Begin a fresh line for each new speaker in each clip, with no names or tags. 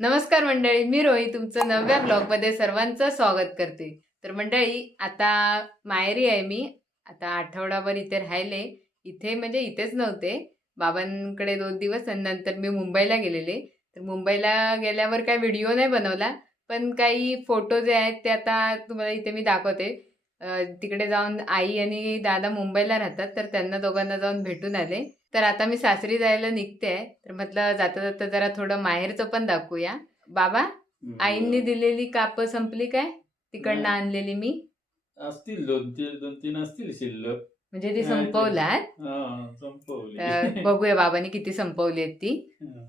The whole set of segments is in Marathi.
नमस्कार मंडळी मी रोही तुमचं नव्या ब्लॉगमध्ये सर्वांचं स्वागत करते. तर मंडळी आता माहेरी आहे मी. आता आठवडाभर इथे राहिले. इथे म्हणजे इथेच नव्हते. बाबांकडे दोन दिवस आणि नंतर मी मुंबईला गेलेले. तर मुंबईला गेल्यावर काय व्हिडिओ नाही बनवला पण काही फोटो जे आहेत ते आता तुम्हाला इथे मी दाखवते. तिकडे जाऊन आई आणि दादा मुंबईला राहतात तर त्यांना दोघांना जाऊन भेटून आले. तर आता मी सासरी जायला निघते. तर म्हटलं जाता जाता जरा थोडं माहेरचं पण दाखवूया. बाबा आईंनी दिलेली काप संपली काय? तिकडनं. आणलेली मी.
असतील दोन तीन दोन तीन असतील शिल्लक.
म्हणजे ती
हा संपवली.
बघूया बाबांनी किती संपवली आहेत ती.
हा.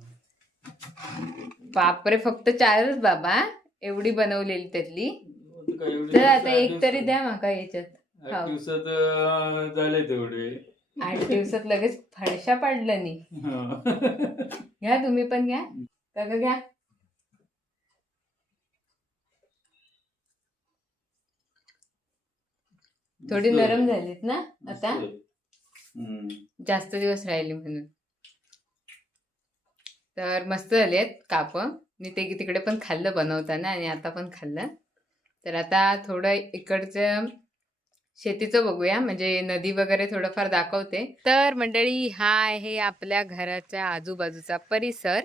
बापरे फक्त चारच बाबा एवढी बनवलेली त्यातली. तर आता एक तरी द्या माका याच्यात. खाऊ.
दिवसात झाले तेवढे
आठ दिवसात लगेच फडशा पाडलं नाही. घ्या तुम्ही पण घ्या काका घ्या थोडी. नरम झालीत ना. आता. जास्त दिवस राहिली म्हणून तर मस्त झाले आहेत काप मी ते तिकडे पण खाल्लं बनवताना आणि आता पण खाल्लं तर आता थोडं इकडचं शेतीचं बघूया. म्हणजे नदी वगैरे थोडंफार दाखवते. तर मंडळी हा आहे आपल्या घराच्या आजूबाजूचा परिसर.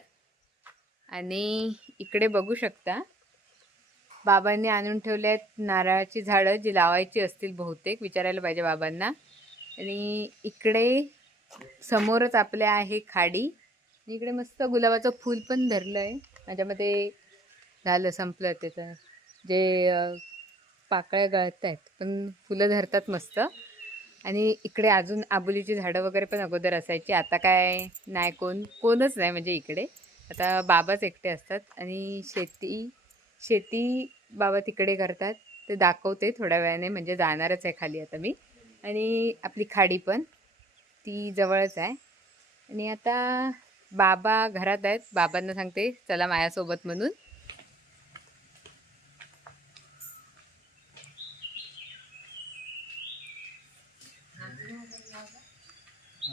आणि इकडे बघू शकता बाबांनी आणून ठेवले आहेत नारळाची झाडं जी लावायची असतील बहुतेक विचारायला पाहिजे बाबांना. आणि इकडे समोरच आपल्या आहे खाडी. आणि इकडे मस्त गुलाबाचं फूल पण धरलं आहे माझ्यामध्ये झालं संपलं ते तर. जे पाकळ्या गळत आहेत पण फुलं धरतात मस्त. आणि इकडे अजून आबोलीची झाडं वगैरे पण अगोदर असायची. आता काय नाही कोण कोणच नाही म्हणजे इकडे. आता बाबाच एकटे असतात आणि शेती शेती बाबा तिकडे करतात. ते दाखवते थोड्या वेळाने म्हणजे जाणारच आहे खाली आता मी. आणि आपली खाडी पण ती जवळच आहे. आणि आता बाबा घरात आहेत. बाबांना सांगते चला माझ्यासोबत म्हणून.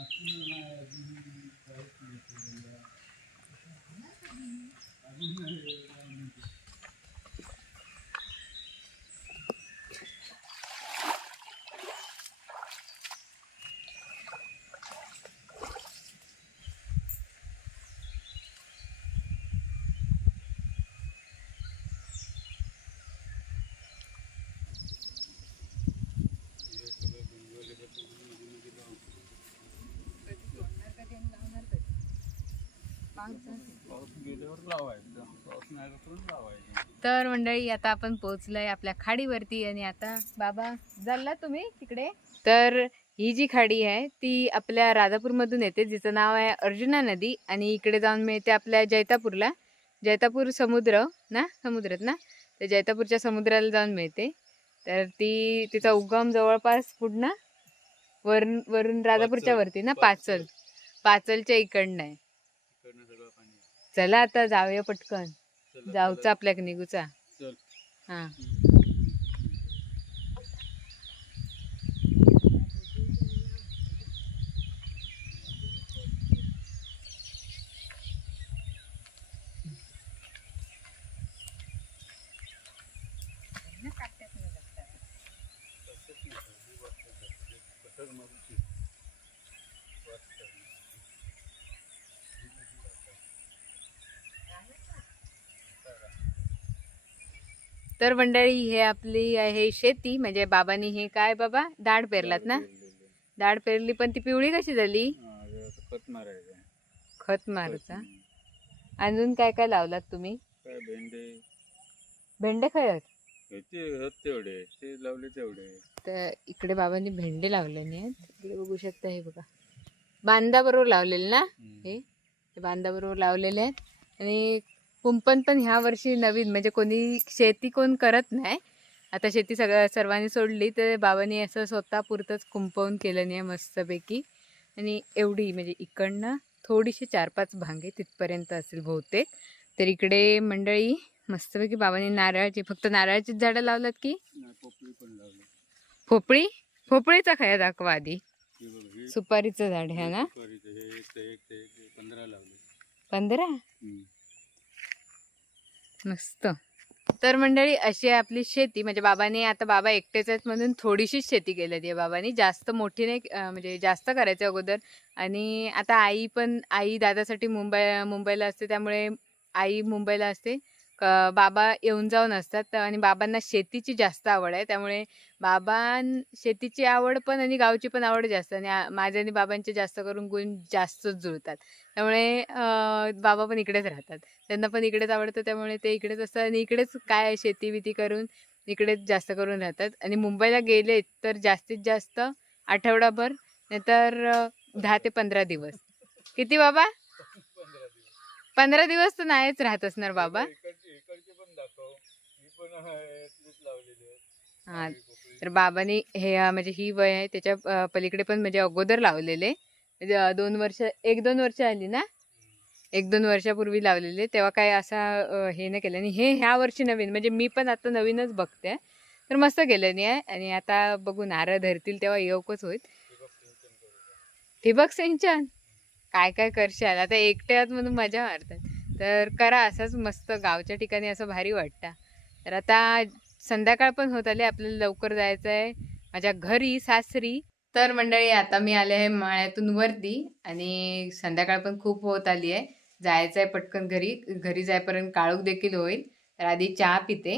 पाऊस गेल्यावर लावायचं पाऊस नाही. तर लावायचं
तर मंडळी आता आपण पोहोचलोय आपल्या खाडीवरती आणि आता बाबा चालला तुम्ही तिकडे? तर ही जी खाडी आहे ती आपल्या राजापूरमधून येते जिचं नाव आहे अर्जुना नदी आणि इकडे जाऊन मिळते आपल्या जैतापूरला. जैतापूर समुद्र ना? समुद्रात ना? तर जैतापूरच्या समुद्राला जाऊन मिळते. तर ती तिचा उगम जवळपास पुढं वरून वरून राजापूरच्या वरती ना? पाचल. पाचलच्या इकडनं आहे. चला आता जाऊया पटकन. जाऊचा आपल्या निघूचा. हा. तर मंडळी हे आपली आहे शेती. म्हणजे बाबांनी हे काय बाबा? दाढ पेरलात ना? दाढ पेरली पण ती पिवळी कशी झाली?
खत मारायचं
खत मारूचा. अजून काय काय लावलात तुम्ही?
भेंडे.
भेंडे
तेवढे ते लावले तेवढे
तर इकडे बाबांनी भेंडे लावले नाही इकडे बघू शकता हे बघा. बांधाबरोबर लावलेले ना. हे? हे बांधाबरोबर लावलेले आहेत. आणि कुंपण पण ह्या वर्षी नवीन. म्हणजे कोणी शेती कोण करत नाही. आता शेती सगळं सर्वांनी सोडली तर बाबांनी असं स्वतः पुरतंच कुंपवून केलं नाही मस्तपैकी. आणि एवढी म्हणजे इकडनं थोडीशी चार पाच भांगे तिथपर्यंत असेल बहुतेक. तर इकडे मंडळी मस्तपैकी बाबांनी नारळाची फक्त नारळाचीच झाडं लावलात की?
पोपळी
पोपळीचा खया दाखवा आधी. सुपारीचं झाड आहे ना?
पंधरा.
मस्त तर मंडळी अशी आहे आपली शेती. म्हणजे बाबांनी आता बाबा एकटेच आहेत म्हणून थोडीशीच शेती केलेली आहे बाबांनी. जास्त मोठी नाही म्हणजे जास्त करायचं अगोदर. आणि आता आई पण आई दादासाठी मुंबई मुंबईला असते. त्यामुळे आई मुंबईला असते. क- बाबा येऊन जाऊन असतात तर- आणि बाबांना शेतीची जास्त आवड आहे. त्यामुळे बाबां शेतीची आवड पण आणि गावची पण आवड जास्त आणि आ- माझे आणि बाबांचे जास्त करून गुण जास्तच जुळतात. त्यामुळे अं, बाबा पण इकडेच राहतात. त्यांना पण इकडेच आवडतं. त्यामुळे ते इकडेच असतात आणि इकडेच काय शेती बिती करून इकडेच जास्त करून राहतात. आणि मुंबईला गेले तर जास्तीत जास्त आठवडाभर नाहीतर अं, दहा ते पंधरा दिवस. किती बाबा?
पंधरा दिवस.
पंधरा दिवस तर नाहीच राहत असणार बाबा.
इकडचे पण दाखव. मी पण यातलेच लावलेले आहेत
हा. तर बाबांनी हे अं, म्हणजे ही वय आहे त्याच्या अं, पलीकडे पण म्हणजे अगोदर लावलेले. म्हणजे अं, दोन वर्ष एक दोन वर्ष आली ना? एक दोन वर्षापूर्वी लावलेले तेव्हा काय असा अं, हे नाही केलं. आणि हे ह्या वर्षी नवीन म्हणजे मी पण आता नवीनच बघते. तर मस्त केलं नाही आहे. आणि आता बघू नारळ धरतील तेव्हा योगच होईल.
ठिबक सिंचन करू?
ठिबक सिंचन? काय काय करशाल? आता एकटे आहात म्हणून मजा मारतात. तर करा असंच मस्त गावच्या ठिकाणी असं भारी वाटतं. तर आता संध्याकाळ पण होत आली आपल्याला लवकर जायचं आहे. माझ्या घरी सासरी. तर मंडळी आता मी आले आहे माळ्यातून वरती आणि संध्याकाळ पण खूप होत आली आहे. जायचं आहे पटकन घरी. घरी जायपर्यंत काळोख देखील होईल. तर आधी चहा पिते.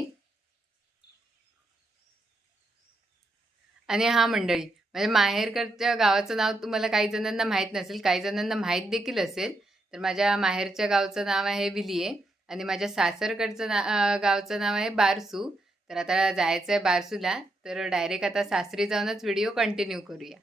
आणि हा मंडळी म्हणजे माहेरकडच्या गावाचं नाव तुम्हाला काही जणांना माहीत नसेल काही जणांना माहीत देखील असेल तर माझ्या माहेरच्या गावचं नाव आहे विलिये आणि माझ्या सासरकडचं ना गावचं नाव आहे बारसू. तर आता जायचं आहे बारसूला तर डायरेक्ट आता सासरी जाऊनच व्हिडिओ कंटिन्यू करूया.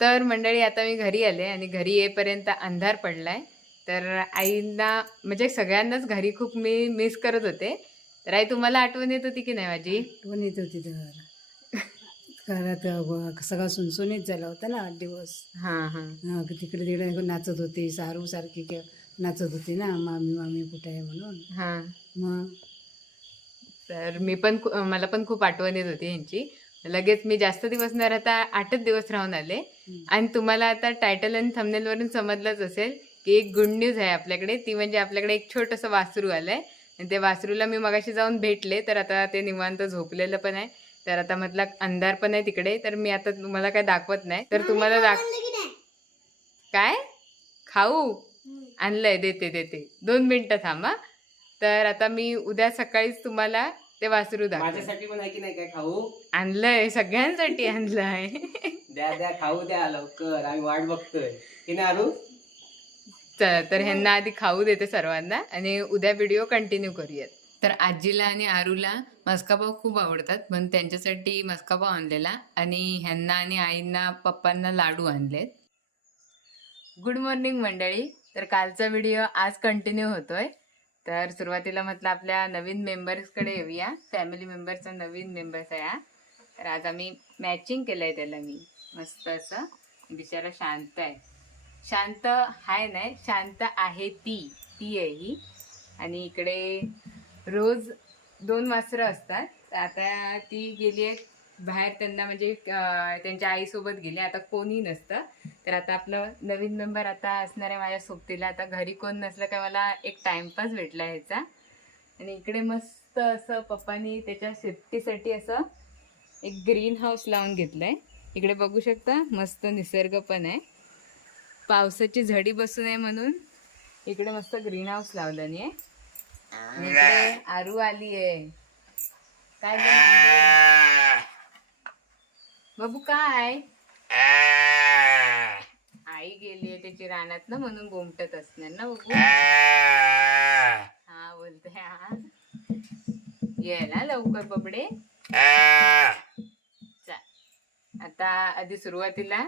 तर मंडळी आता मी घरी आले आणि घरी येईपर्यंत अंधार पडलाय. तर आईंना म्हणजे सगळ्यांनाच घरी खूप मी मिस करत होते. तर आई तुम्हाला आठवण येत होती की नाही माझी
आठवण येत होती तर. घरात व- सगळा सुनसुनीत झाला होता ना आठ दिवस.
हां हां.
हा, तिकडे तिकडे नाचत होती सारू सारखी के- नाचत होती ना मामी मामी कुठे आहे म्हणून.
हां.
मग?
तर मी पण खू- मला पण खूप आठवण येत होती ह्यांची. लगेच मी जास्त दिवस न राहता आठच दिवस राहून आले.
हम्म.
आणि तुम्हाला आता टायटल आणि thumbnail वरून समजलंच असेल की एक गुड न्यूज आहे आपल्याकडे. ती म्हणजे आपल्याकडे एक छोटंसं वासरू आलंय. आणि ते वासरूला मी मगाशी जाऊन भेटले तर आता ते निवांत झोपलेलं पण आहे. तर आता म्हटलं अंधार पण आहे तिकडे तर मी आता तुम्हाला काय दाखवत नाही. तर तुम्हाला दाख काय? खाऊ? आणलंय देते देते. दोन मिनिटं थांबा. तर आता मी उद्या सकाळीच तुम्हाला ते वासरू दाखव
माझ्यासाठी पण आहे की नाही काय खाऊ?
आणलंय सगळ्यांसाठी आणलंय.
द्या द्या खाऊ द्या लवकर. आम्ही वाट बघतोय. की नाही आरू
चला तर ह्यांना आधी खाऊ देते सर्वांना आणि उद्या व्हिडिओ कंटिन्यू करूयात. तर आजीला आणि आरूला मस्कापाव खूप आवडतात म्हणून त्यांच्यासाठी मस्कापाव आणलेला आणि ह्यांना आणि आईंना पप्पांना लाडू आणलेत. गुड मॉर्निंग मंडळी. तर कालचा व्हिडिओ आज कंटिन्यू होतोय. तर सुरुवातीला म्हटलं आपल्या नवीन मेंबर्सकडे येऊया. फॅमिली मेंबरचा नवीन मेंबर्स आहे हा. तर आज आम्ही मॅचिंग केलं आहे त्याला मी. मस्त असं. बिचारा शांत आहे. शांत हाय नाही शांत आहे ती. ती आहे ही. आणि इकडे रोज दोन मास्तर असतात. तर आता ती गेली आहे बाहेर त्यांना म्हणजे त्यांच्या आईसोबत गेली. आता कोणी नसतं. तर आता आपलं नवीन मेंबर आता असणार आहे माझ्या सोबतीला. आता घरी कोण नसलं का मला एक टाइमपास भेटला ह्याचा. आणि इकडे मस्त असं पप्पानी त्याच्या सेफ्टीसाठी असं एक ग्रीन हाऊस लावून घेतलंय. इकडे बघू शकता मस्त निसर्ग पण आहे. पावसाची झडी बसू नये म्हणून इकडे मस्त ग्रीन हाऊस लावलं नाही आहे आणि इकडे आरू आली आहे. काय गं मांजर? बाबू काय? आई गेली आहे त्याची रानात ना म्हणून गोमटत असणार ना बघू हा बोलते हा. ये ना लवकर बबडे. चाल. आता आधी सुरुवातीला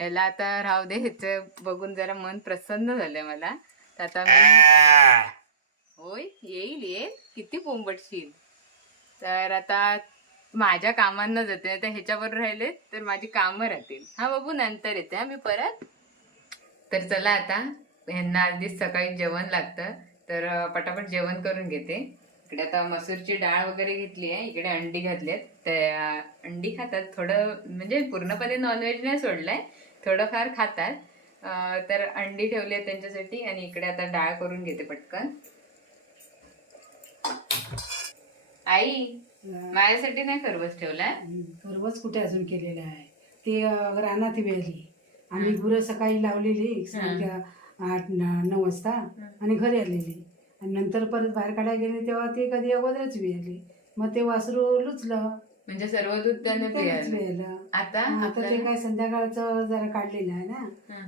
याला आता राहू दे ह्याचं बघून जरा मन प्रसन्न झालंय मला. तर आता मी होय येईल येईल. किती पोंबटशील तर आता माझ्या कामांना जाते आता ह्याच्यावर राहिले तर माझी कामं राहतील. हा बाबू नंतर येते हा मी परत. तर चला आता ह्यांना आधीच सकाळी जेवण लागतं तर पटापट जेवण करून घेते. इकडे आता मसूरची डाळ वगैरे घेतली आहे इकडे अंडी घातलेत. तर अंडी खातात थोडं म्हणजे पूर्णपणे नॉनव्हेज नाही सोडलंय थोडंफार खातात. तर अंडी ठेवली आहे त्यांच्यासाठी आणि इकडे आता डाळ करून घेते पटकन. आई माझ्यासाठी नाही खरबस ठेवलाय?
खरवच कुठे अजून केलेलं आहे? ते रानात वेळली आम्ही गुरं सकाळी लावलेली आठ नऊ वाजता आणि घरी आलेली. आणि नंतर परत बाहेर काढायला गेली तेव्हा ते कधी अगोदरच वेळली मग ते वासरू लुचलं.
म्हणजे सर्व दूध त्यानं आता
आता ते काय संध्याकाळचं जरा काढलेलं आहे ना.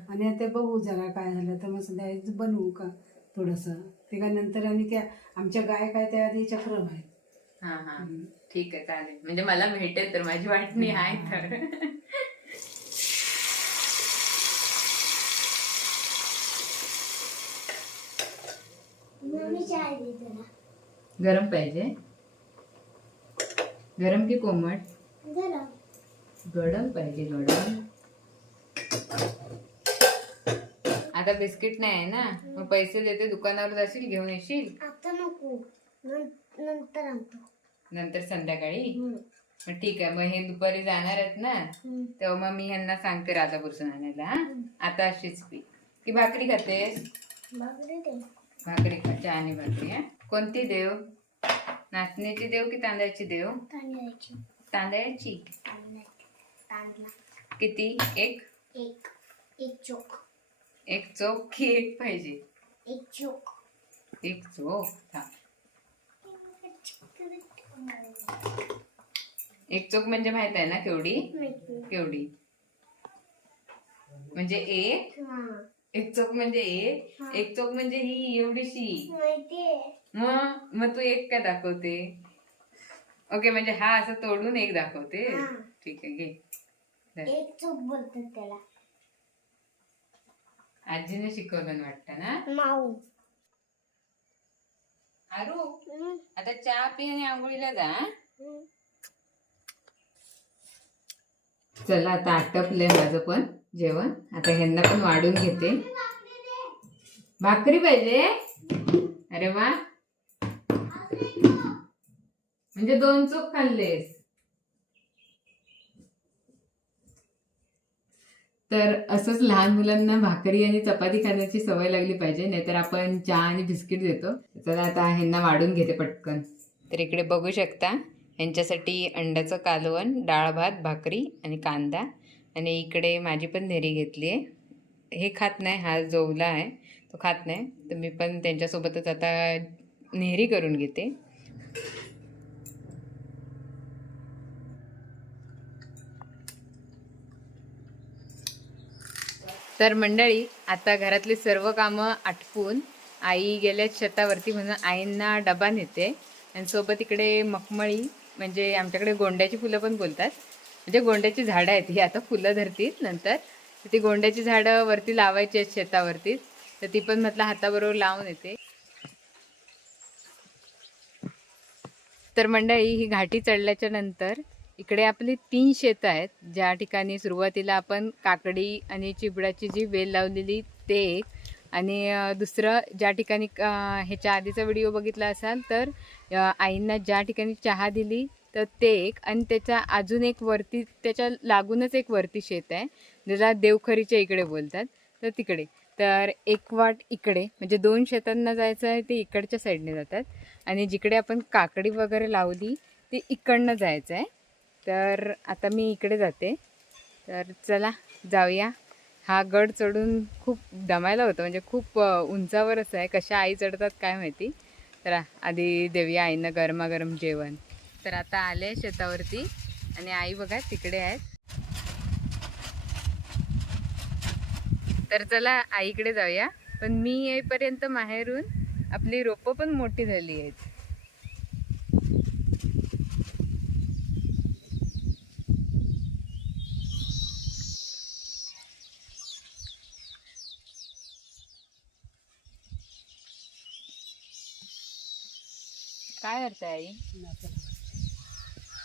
आणि आता बघू जरा काय झालं तर मग संध्याकाळी बनवू का थोडंसं? ते काय नंतर आणि त्या आमच्या गाय काय त्या आधी चक्रम आहेत
हा हा. ठीक आहे चालेल. म्हणजे मला भेटेल तर माझी वाटणी आहे तर. गरम पाहिजे. गरम की कोमट? गरम. पाहिजे गरम आता बिस्किट नाही आहे ना? मग पैसे देते दुकानावर जाशील घेऊन येशील?
आता नको. नं- नंतर आणतो.
नंतर संध्याकाळी?
हम्म.
मग ठीक आहे मग हे दुपारी जाणार आहेत ना?
हम्म.
तेव्हा मग मी ह्यांना सांगते राधापूरसून आणायला हा? आता अशीच पी. की भाकरी खातेस?
भाकरी दे.
भाकरी खा चहा आणि भाकरी हा? कोणती देव? नाचण्याची देव की तांदळाची देव?
तांदळाची.
तांदळाची.
तांदळाची. तांदळा
किती? एक?
एक. एक चोक
एक चौक की एक पाहिजे
एक चोक
एक चौक थांब. एक चौक म्हणजे माहीत आहे ना केवढी
माहिती.
केवढी म्हणजे एक
हा.
एक चौक म्हणजे एक
हा.
एक चौक म्हणजे ही एवढीशी
माहितीये
मग मग तू एक काय दाखवते ओके म्हणजे हा असं तोडून एक दाखवते
हा.
ठीक आहे घे.
एक चोक बोलतात त्याला
आजीने शिकवलं वाटतं ना?
माऊ.
आरू. आता चहा पी आणि आंघोळीला जा हं? चला आता आटपलंय माझं पण जेवण. आता ह्यांना पण वाढून घेते. भाकरी पाहिजे? अरे वा. म्हणजे दोन चोख खाल्लेस. तर असंच लहान मुलांना भाकरी आणि चपाती खाण्याची सवय लागली पाहिजे नाहीतर आपण चहा आणि बिस्किट देतो. तर आता ह्यांना वाढून घेते पटकन. तर इकडे बघू शकता यांच्यासाठी अंड्याचं कालवण डाळ भात भाकरी आणि कांदा. आणि इकडे माझी पण नेरी घेतली आहे. हे खात नाही हा जोवला आहे तो खात नाही. तर मी पण त्यांच्यासोबतच आता नेहरी करून घेते. तर मंडळी आता घरातली सर्व कामं आटपून आई गेल्या शेतावरती म्हणून आईंना डबा नेते. आणि सोबत इकडे मखमळी म्हणजे आमच्याकडे गोंड्याची फुलं पण बोलतात. म्हणजे गोंड्याची झाडं आहेत ही आता फुलं धरतील नंतर. ती गोंड्याची झाडं वरती लावायची आहेत शेतावरतीच तर ती पण म्हटलं हाताबरोबर लावून येते. तर मंडळी ही घाटी चढल्याच्या नंतर इकडे आपली तीन शेतं आहेत. ज्या ठिकाणी सुरुवातीला आपण काकडी आणि चिबडाची जी वेल लावलेली ते एक. आणि दुसरं ज्या ठिकाणी ह्याच्या आधीचा व्हिडिओ बघितला असाल तर आईंना ज्या ठिकाणी चहा दिली तर ते एक. आणि त्याच्या अजून एक वरती त्याच्या लागूनच एक वरती शेत आहे. ज्याला देवखरीच्या इकडे बोलतात. तर तिकडे. तर एक वाट इकडे. म्हणजे दोन शेतांना जायचं आहे ते इकडच्या साईडने जातात. आणि जिकडे आपण काकडी वगैरे लावली ते इकडनं जायचं आहे. तर आता मी इकडे जाते. तर चला जाऊया. हा गड चढून खूप दमायला होतं. म्हणजे खूप उंचावरच आहे. कशा आई चढतात काय माहिती? तर आधी देऊया आईनं गरमागरम जेवण. तर आता आले शेतावरती आणि आई बघा तिकडे आहेत. तर चला आईकडे जाऊया. पण मी येईपर्यंत माहेरून आपली रोपं पण मोठी झाली आहेत. काय करताय आई?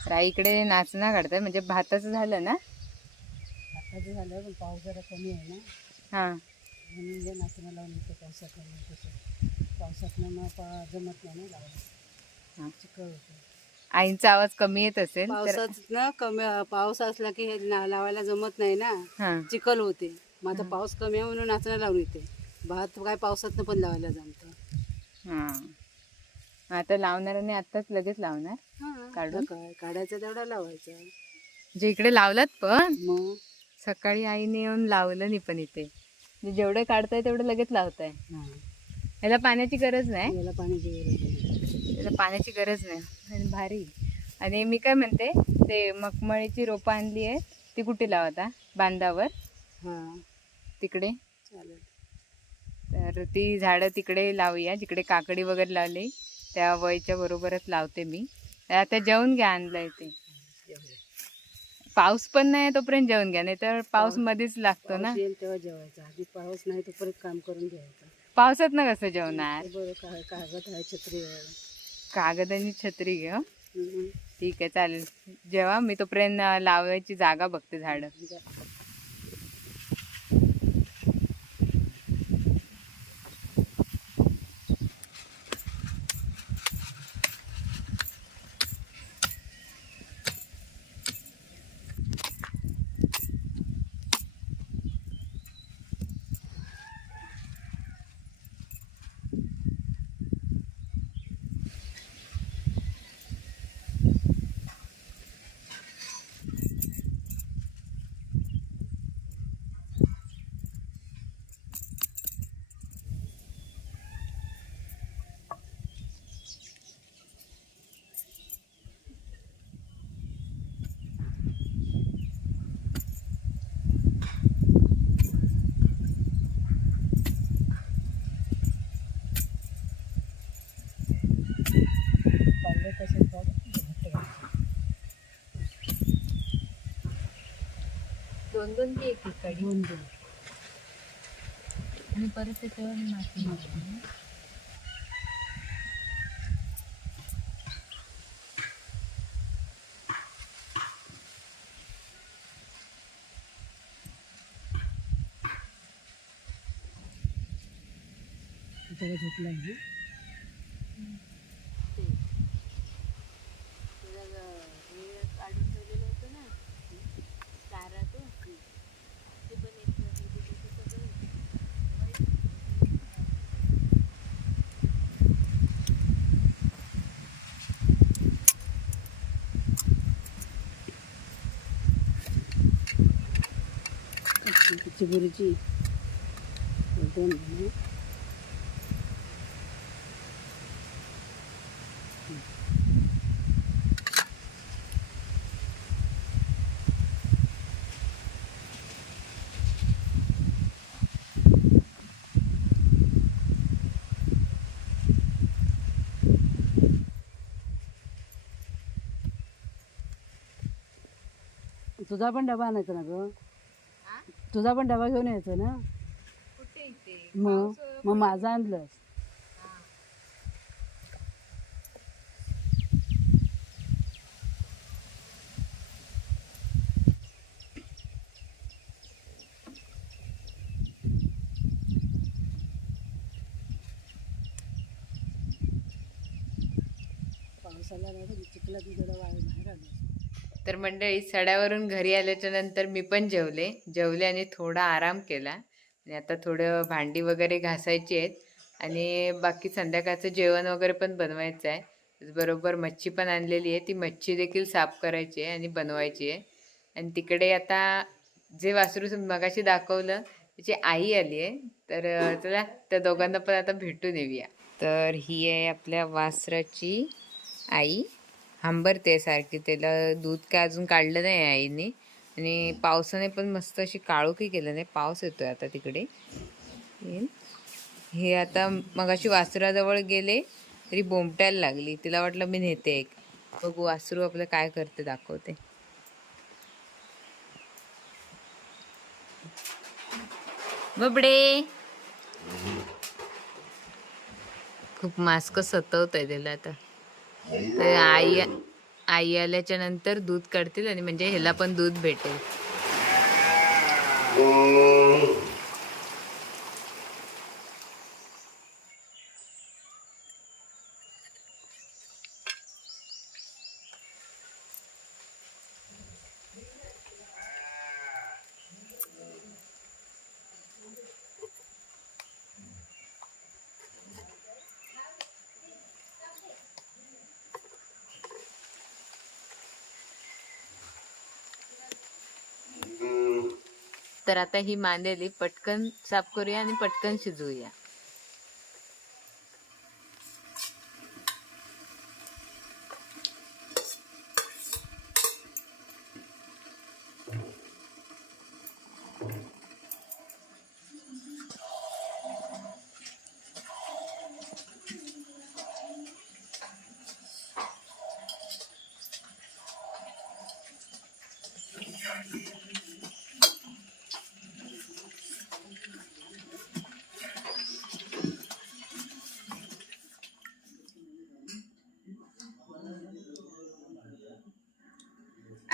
तर आईकडे नाचणं काढताय म्हणजे भाताचं झालं ना?
जे झालं पण पाऊस जरा कमी आहे ना.
हां.
म्हणून जे नाचणं लावून येतो पावसात पावसातनं मग पा जमत नाही ना लावायला
हां.
चिखल होतं.
आईंचा आवाज कमी येत असेल
पावसात ना कमी पाऊस असला की हे ना- लावायला जमत नाही ना.
हां.
चिखल होते. मग आता पाऊस कमी आहे म्हणून नाचणं लावून येते. भात काय पावसातनं पण लावायला जमतं.
हां. आता लावणाऱ्याने आत्ताच लगेच लावणार.
हां
काढून?
काय काढायचं तेवढा लावायचा.
जे इकडे लावलात पण
मग?
सकाळी आईने येऊन लावलं नाही पण इथे. म्हणजे जेवढं काढताय तेवढं लगेच लावताय.
हां.
याला पाण्याची गरज नाही.
याला पाण्याची गरज नाही.
त्याला पाण्याची गरज नाही. आणि भारी. आणि मी काय म्हणते ते मखमळीची रोपं आणली आहे ती कुठे लावता बांधावर?
हां.
तिकडे?
चालेल.
तर ती झाडं तिकडे लावूया जिकडे काकडी वगैरे लावली. त्या वयच्या बरोबरच लावते मी. आता जेवून घ्या आणलंय ते. पाऊस पण नाही तोपर्यंत जेवून घ्या नाही तर पाऊस मध्येच लागतो ना.
तेव्हा जेवायचा. आधी पाऊस नाही तर परत काम करून घ्यायचं.
पावसात ना कसं जेवणार?
बरं कागद आहे छत्री
कागद आणि छत्री घे.
हम्म.
ठीक आहे चालेल. जेव्हा मी तोपर्यंत लावायची जागा बघते झाडं
जा. पाहिलं तसंच बघ.
दोन दोन ती एक कडी
दोन दोन
आणि परत त्याच्यावर माती
त्याला झोपला आहे ना
काढून ठेवलेलं होतं ना चारा तो ते पण एक सगळं
चिबुरीची दोन ना तुझा पण डबा आणायचा ना ग तुझा पण डबा घेऊन यायचा ना? मग? मग माझा आणलंस. पावसाला नाही थोडं वाय बाहेर आलो
तर मंडळी सड्यावरून घरी आल्याच्यानंतर मी पण जेवले. जेवले आणि थोडा आराम केला. आणि आता थोडं भांडी वगैरे घासायची आहेत. आणि बाकी संध्याकाळचं जेवण वगैरे पण बनवायचं आहे. बरोबर मच्छी पण आणलेली आहे. ती मच्छी देखील साफ करायची आहे आणि बनवायची आहे. आणि तिकडे आता जे वासरू मगाशी दाखवलं त्याची आई आली आहे. तर चला त्या दोघांना पण आता भेटून येऊया. तर ही आहे आपल्या वासराची आई. हांबरते सारखी त्याला दूध काय अजून काढलं नाही आईने. आणि पावसाने पण मस्त अशी काळोखी केलं नाही. पाऊस येतोय आता तिकडे. हे आता मगाशी वासराजवळ गेले तरी बोमटायला लागली. तिला वाटलं मी नेते एक. बघू वासरू आपलं काय करते दाखवते. बबडे! खूप मास्क सतवत आहे त्याला आता. तर आई आई आल्याच्यानंतर दूध काढतील आणि म्हणजे ह्याला पण दूध भेटेल. तर आता ही मांदेली पटकन साफ करूया आणि पटकन शिजवूया.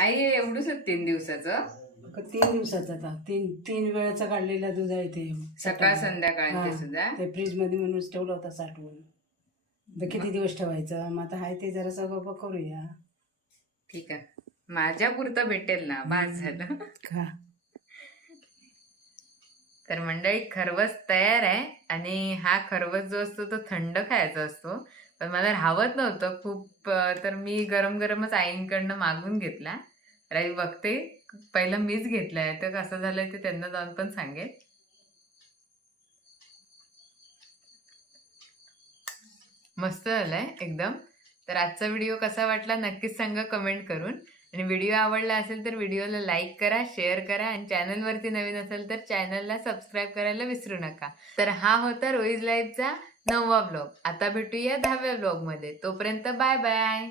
आई हे एवढंच तीन दिवसाचं.
का तीन दिवसाचा आता. तीन तीन वेळाचा काढलेला दूध आहे ते.
सकाळ संध्याकाळ. सुद्धा?
ते फ्रीजमध्ये म्हणूनच ठेवला होता साठवून. तर किती दिवस ठेवायचं? मग आता आहे ते जरा सगळं करूया.
ठीक आहे. माझ्या पुरतं भेटेल ना बास झालं.
खा
तर मंडळी खरवस तयार आहे आणि हा खरवस जो असतो तो थंड खायचा असतो. पण मला राहवत नव्हतं. खूप तर मी गरम गरमच आईंकडनं मागून घेतला. तर बघते. पहिलं मीच घेतलाय. तर कसं झालंय ते त्यांना जाऊन पण सांगेल. मस्त झालाय एकदम. तर आजचा व्हिडिओ कसा वाटला नक्कीच सांगा कमेंट करून. आणि व्हिडिओ आवडला असेल तर व्हिडिओला लाईक करा शेअर करा आणि चॅनलवरती नवीन असेल तर चॅनलला सबस्क्राईब करायला विसरू नका. तर हा होता रोईज लाईफचा नववा ब्लॉग. आता भेटूया दहाव्या ब्लॉगमध्ये. तोपर्यंत बाय बाय.